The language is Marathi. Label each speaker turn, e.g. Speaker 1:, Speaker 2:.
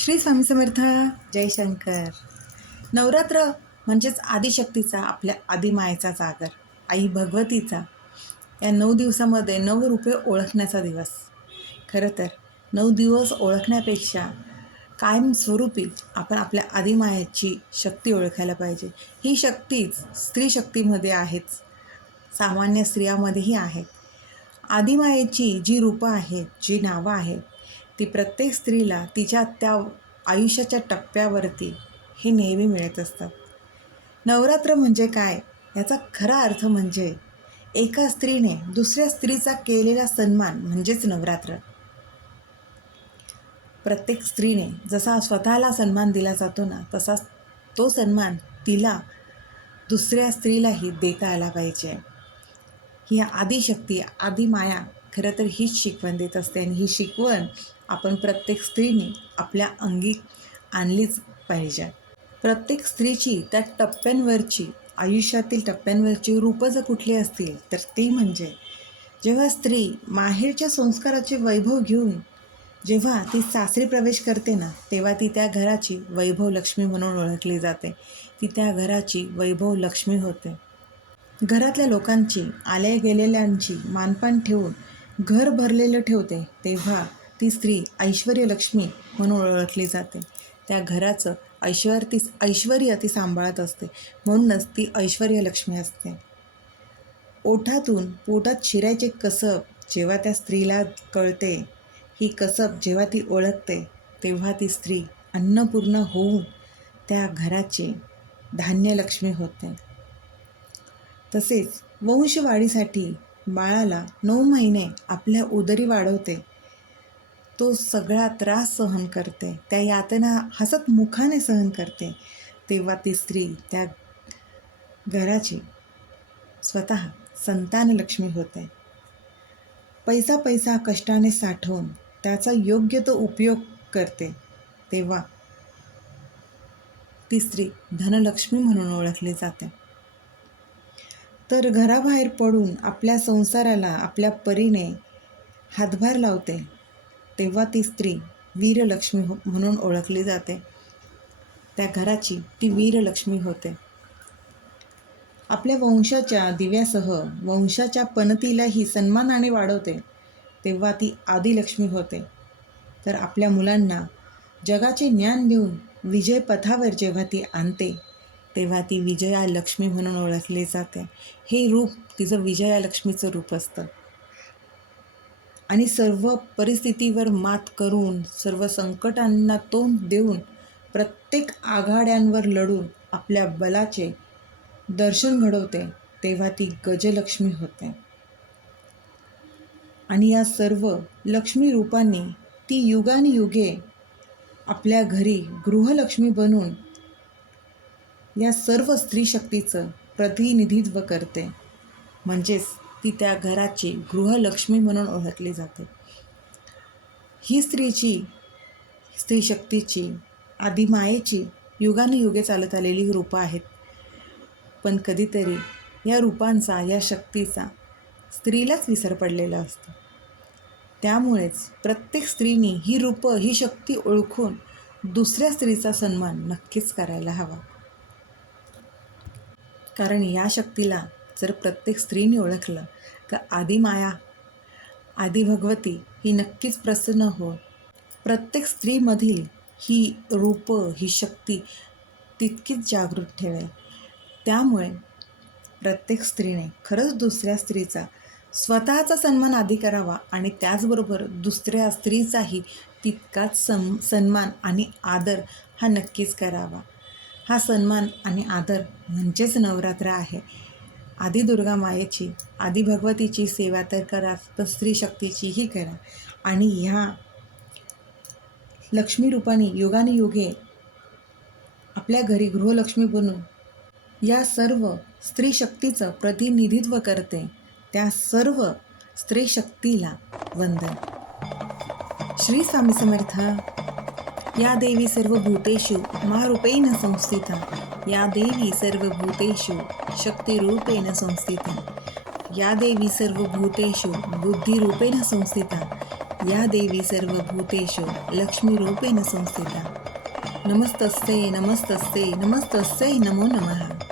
Speaker 1: श्री स्वामी समर्थ. जयशंकर नवरात्र म्हणजेच आदिशक्तीचा आपल्या आदिमायेचा जागर आई भगवतीचा. या नऊ दिवसामध्ये नऊ रूपे ओळखण्याचा दिवस. खरं तर नऊ दिवस ओळखण्यापेक्षा कायमस्वरूपी आपण आपल्या आदिमायाची शक्ती ओळखायला पाहिजे. ही शक्तीच स्त्री शक्तीमध्ये आहेच. सामान्य स्त्रियामध्येही आहे. आदिमायेची जी रूपं आहेत जी नावं आहेत ती प्रत्येक स्त्रीला तिच्या त्या आयुष्याच्या टप्प्यावरती हे नेहमी मिळत असतात. नवरात्र म्हणजे काय? याचा खरा अर्थ म्हणजे एका स्त्रीने दुसऱ्या स्त्रीचा केलेला सन्मान म्हणजेच नवरात्र. प्रत्येक स्त्रीने जसा स्वतःला सन्मान दिला जातो ना तसा तो सन्मान तिला दुसऱ्या स्त्रीलाही देता आला पाहिजे. ही आदिशक्ती आदिमाया खरं तर हीच शिकवण देत असते आणि ही शिकवण आपण प्रत्येक स्त्रीने आपल्या अंगी आणलीच पाहिजे. प्रत्येक स्त्रीची त्या टप्प्यांवरची आयुष्यातील टप्प्यांवरची रूपं जर कुठली असतील तर ती म्हणजे जेव्हा स्त्री माहेरच्या संस्काराचे वैभव घेऊन जेव्हा ती सासरी प्रवेश करते ना तेव्हा ती त्या घराची वैभव लक्ष्मी म्हणून ओळखली जाते. ती त्या घराची वैभव लक्ष्मी होते. घरातल्या लोकांची आल्या गेलेल्यांची मानपान ठेवून घर भरलेलं ठेवते तेव्हा ती स्त्री ऐश्वर्यलक्ष्मी म्हणून ओळखली जाते. त्या घराचं ऐश्वर ती ऐश्वर्य ती सांभाळत असते. म्हणूनच ती ऐश्वर्यलक्ष्मी असते. ओठातून पोटात शिरायचे कसब जेव्हा त्या स्त्रीला कळते ही कसब जेव्हा ती ओळखते तेव्हा ती स्त्री अन्नपूर्ण होऊन त्या घराची धान्यलक्ष्मी होते. तसेच वंशवाढीसाठी बाळाला नऊ महिने आपल्या उदरी वाढवते. तो सगळा त्रास सहन करते. त्या यातना हसत मुखाने सहन करते. तेव्हा ती स्त्री त्या घराची स्वतः संतानलक्ष्मी होते. पैसा पैसा कष्टाने साठवून त्याचा योग्य तो उपयोग करते. तेव्हा ती स्त्री धनलक्ष्मी म्हणून ओळखली जाते. तर घराबाहेर पडून आपल्या संसाराला आपल्या परीने हातभार लावते. तेव्हा ती स्त्री वीरलक्ष्मी हो म्हणून ओळखली जाते. त्या घराची ती वीरलक्ष्मी होते. आपल्या वंशाच्या दिव्यासह वंशाच्या पणतीलाही सन्मानाने वाढवते तेव्हा ती आदिलक्ष्मी होते. तर आपल्या मुलांना जगाचे ज्ञान देऊन विजयपथावर जेव्हा ती आणते तेव्हा ती विजया लक्ष्मी म्हणून ओळखली जाते. हे रूप तिचं विजयालक्ष्मीचं रूप असतं. आणि सर्व परिस्थितीवर मात करून सर्व संकटांना तोंड देऊन प्रत्येक आघाड्यांवर लढून आपल्या बलाचे दर्शन घडवते तेव्हा ती गजलक्ष्मी होते. आणि या सर्व लक्ष्मी रूपांनी ती युगानयुगे आपल्या घरी गृहलक्ष्मी बनून या सर्व स्त्री शक्तीचं प्रतिनिधित्व करते. म्हणजेच ती त्या घराची गृहलक्ष्मी म्हणून ओळखली जाते. ही स्त्रीची स्त्री शक्तीची आदिमायेची युगानुयुगे चालत आलेली रूपं आहेत. पण कधीतरी या रूपांचा या शक्तीचा स्त्रीलाच विसर पडलेला असतो. त्यामुळेच प्रत्येक स्त्रीने ही रूपं ही शक्ती ओळखून दुसऱ्या स्त्रीचा सन्मान नक्कीच करायला हवा. कारण या शक्तीला जर प्रत्येक स्त्रीने ओळखलं तर आदिमाया आदी भगवती ही नक्कीच प्रसन्न हो प्रत्येक स्त्रीमधील ही रूपं ही शक्ती तितकीच जागृत ठेवेल. त्यामुळे प्रत्येक स्त्रीने खरंच दुसऱ्या स्त्रीचा स्वतःचा सन्मान आधी करावा आणि त्याचबरोबर दुसऱ्या स्त्रीचाही तितकाच सम सन्मान आणि आदर हा नक्कीच करावा. हा सन्मान आणि आदर म्हणजेच नवरात्र आहे. आदी दुर्गा मायेची आदि भगवतीची सेवा तर करा तर स्त्री शक्तीचीही करा. आणि ह्या लक्ष्मी रूपाने युगानुयुगे आपल्या घरी गृहलक्ष्मी बनून या सर्व स्त्री शक्तीचं प्रतिनिधित्व करते त्या सर्व स्त्री शक्तीला वंदन. श्री स्वामी समर्थ. या देवी सर्व भूतेषु महारूपेण संस्थिता. या देवी सर्व भूतेषु शक्तिरूपेण संस्थिता. या देवी सर्व भूतेषु बुद्धिरूपेण संस्थिता. या देवी सर्वभूतेषु लक्ष्मीरूपेण संस्थिता. नमस्तस्ते नमस्तस्ते नमस्तस्ते नमो नमः.